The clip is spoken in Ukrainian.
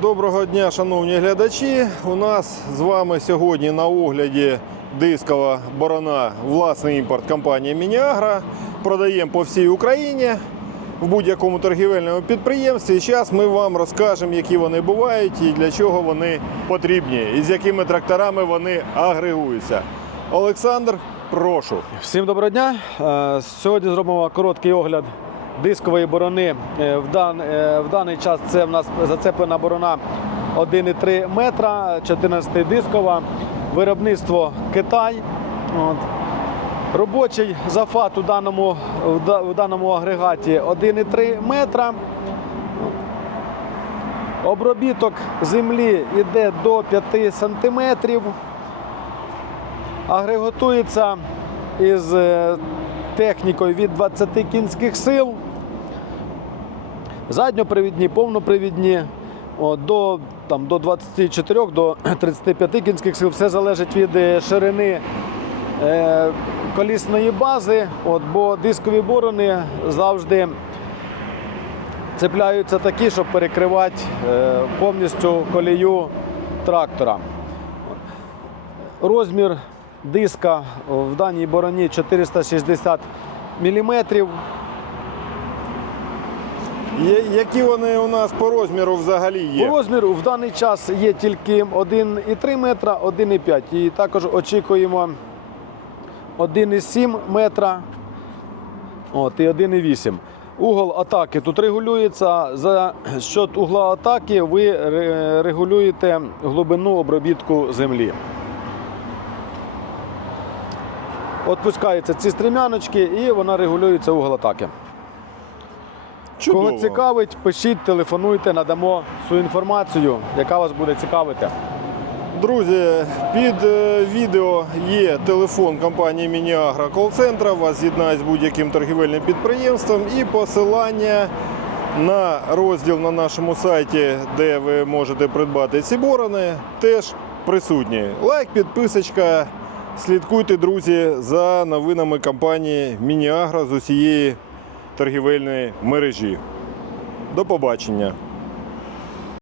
Доброго дня, шановні глядачі. У нас з вами сьогодні на огляді дискова борона власний імпорт компанії Мініагра. Продаємо по всій Україні в будь-якому торгівельному підприємстві. Зараз ми вам розкажемо, які вони бувають і для чого вони потрібні, і з якими тракторами вони агрегуються. Олександр, прошу. Всім доброго дня. Е, Сьогодні зробимо короткий огляд дискової борони. Е, В, дан, е, в даний час це в нас зацеплена борона 1,3 метра, 14 дискова, виробництво Китай. От. Робочий зафат у даному, в даному агрегаті 1,3 метра. Обробіток землі йде до 5 сантиметрів. Агрегатується із е, технікою від 20 кінських сил. Задньопривідні, повнопривідні до, там, до 24 до 35 кінських сил. Все залежить від е, ширини е, колісної бази, от, бо дискові борони завжди цепляються такі, щоб перекривати е, повністю колію трактора. Розмір диска в даній бороні 460 мм. Які вони у нас по розміру взагалі є? По розміру в даний час є тільки 1,3 метра, 1,5. І також очікуємо 1,7 метра от, і 1,8. Угол атаки тут регулюється. За счет угла атаки ви регулюєте глибину обробітку землі. Отпускаються ці стрімяночки і вона регулюється угол атаки. Чудово. Кого цікавить, пишіть, телефонуйте, надамо свою інформацію, яка вас буде цікавити. Друзі, під е, відео є телефон компанії Мініагра Кол-центра. Вас з'єднають з будь-яким торгівельним підприємством і посилання на розділ на нашому сайті, де ви можете придбати ці борони, теж присутні. Лайк, підписочка. Слідкуйте, друзі, за новинами компанії Мініагра з усієї торгівельної мережі. До побачення!